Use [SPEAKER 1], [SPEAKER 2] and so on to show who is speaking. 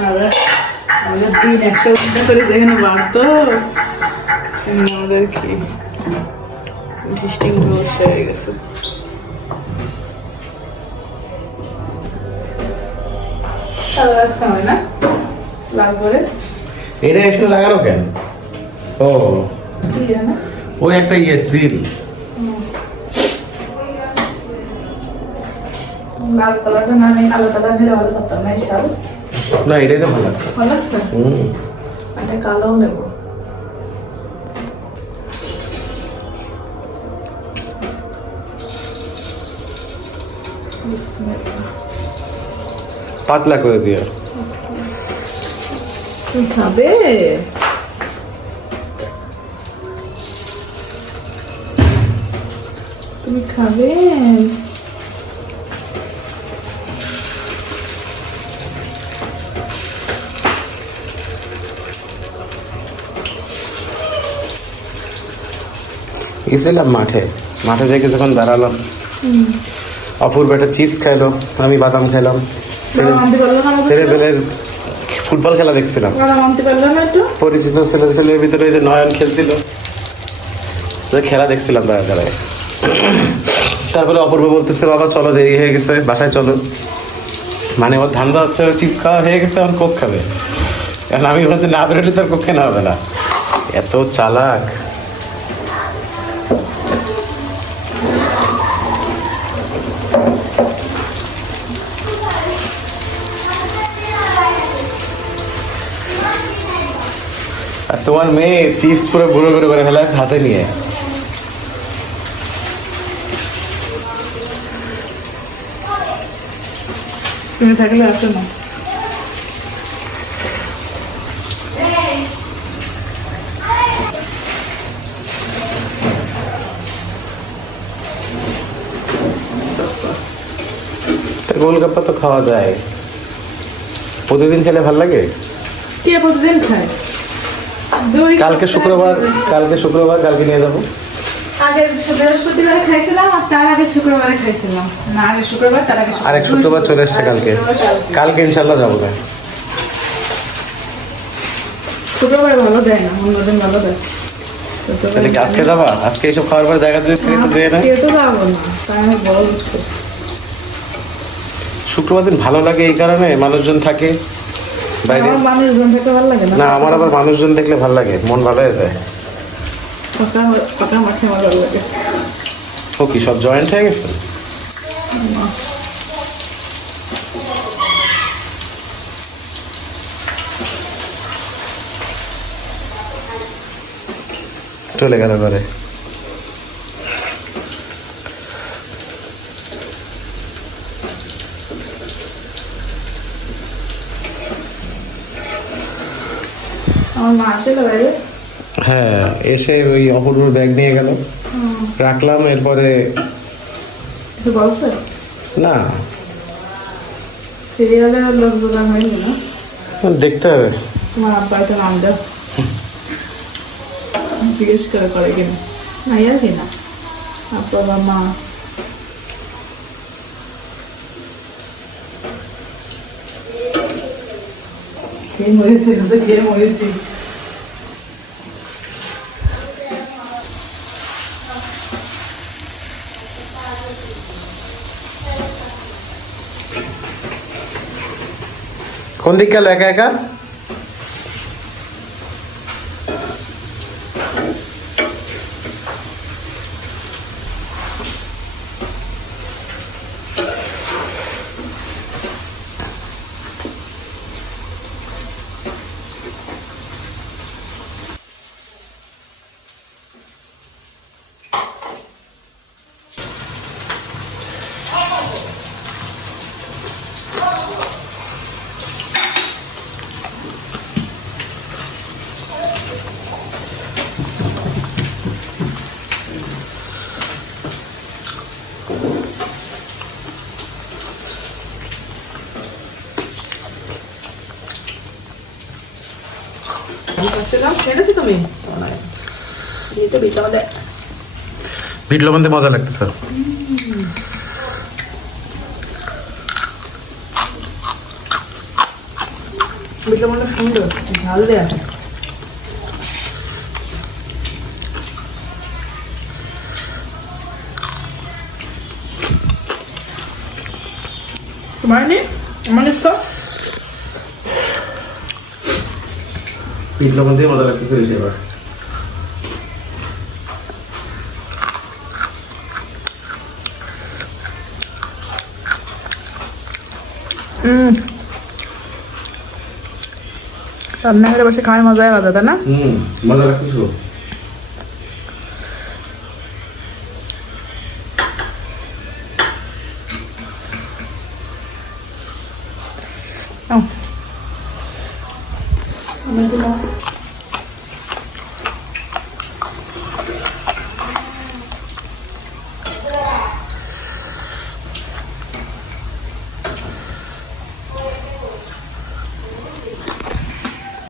[SPEAKER 1] আমাদের দিন একশো ঘণ্টা করে যেখানে বাড়তো সেখানে আমাদের কি? সমস্যা হয়ে গেছে। ভালো লাগছে আমার না? লাল করে
[SPEAKER 2] এটা এখানে লাগানো কেন ও। ওই একটা ইয়ে সিল।
[SPEAKER 1] লাল কালারটা না নেই কালো কালার নিলে ভালো করতাম না
[SPEAKER 2] না এটাই তো ভালো লাগছে
[SPEAKER 1] ভালো লাগছে
[SPEAKER 2] হুম।
[SPEAKER 1] এটা কালো নেব।
[SPEAKER 2] পাতলা করে দিও।
[SPEAKER 1] খাবে? তুমি খাবে?
[SPEAKER 2] গেছিলাম মাঠে। মাঠে থেকে যখন দাঁড়ালাম। অপূর্ব একটা চিপস খাইলো আমি বাদাম খেলাম ছেলে
[SPEAKER 1] আনতে পারল না আমাকে?
[SPEAKER 2] ছেলে পেলের ফুটবল খেলা দেখছিলাম। পরিচিত ছেলে ছেলের ভিতরে যে নয়ন খেলছিল। খেলা দেখছিলাম দাঁড়া দাঁড়ায় তারপরে অপূর্ব বলতেছে বাবা চলো দেরি হয়ে গেছে বাসায় চলো। মানে ওর ধান্দা হচ্ছে চিপস খাওয়া হয়ে গেছে এখন কোক খাবে। এখন আমি বলতে না বেরোলে তার কোক কেনা হবে না। এত চালাক। তোমার মেয়ে চিপস পুরো গুঁড়ো গুঁড়ো করে ফেলা হাতে নিয়ে।
[SPEAKER 1] তুমি থাকলে আসো না।
[SPEAKER 2] গোলগাপ্পা তো খাওয়া যায়। প্রতিদিন খেলে ভালো লাগে?
[SPEAKER 1] কে প্রতিদিন খায়?
[SPEAKER 2] কালকে শুক্রবার কালকে শুক্রবার কালকে নিয়ে যাব। আরেক শুক্রবার চলে এসছে কালকে। কালকে ইনশাল্লাহ যাব না
[SPEAKER 1] শুক্রবার ভালো দেয় না ভালো দেয়।
[SPEAKER 2] তাহলে আজকে যাবা? আজকে এইসব খাওয়ার পরে জায়গা যদি থেকে যেয়ে না। শুক্রবার দিন ভালো লাগে এই কারণে মানুষজন থাকে। বাইরে
[SPEAKER 1] মানুষজন ভালো লাগে না?
[SPEAKER 2] আমার আবার মানুষজন দেখলে ভালো লাগে মন ভালো হয়ে যায়।
[SPEAKER 1] ফাঁকা ফাঁকা মাঠে আমার ভালো লাগে।
[SPEAKER 2] ও কি সব জয়েন্ট হয়ে গেছে? চলে গেল ঘরে।
[SPEAKER 1] আমার মা আসলে বাইরে
[SPEAKER 2] হ্যাঁ এসে ওই অপূর্ব ব্যাগ নিয়ে গেল। রাখলাম এরপরে
[SPEAKER 1] কিছু বলছে?
[SPEAKER 2] না।
[SPEAKER 1] সিরিয়ালের লোক জোগাড় হয়নি না?
[SPEAKER 2] দেখতে হবে।
[SPEAKER 1] তোমার আব্বা একটা নাম দাও। জিজ্ঞেস করে করে কিনা। না ইয়ার কিনা? আব্বা বা মা? খেয়ে মরেছি না খেয়ে মরেছি
[SPEAKER 2] কোন দিক গেল একা একা?
[SPEAKER 1] বসছিলাম খেয়েছো তুমি? তো বিকালে
[SPEAKER 2] বিট লবণ দিয়ে মজা লাগতেছে।
[SPEAKER 1] বিট লবণটা সুন্দর ঝাল দেয়া। তোমার নেই আমার সব?
[SPEAKER 2] পিঠ লবণ দিয়ে মজা লাগতেছে বেশি এবার।
[SPEAKER 1] রান্নাঘরে বসে খাওয়ার মজাই আলাদা তাই না?
[SPEAKER 2] হুম মজা লাগতেছে খুব।
[SPEAKER 1] Oh.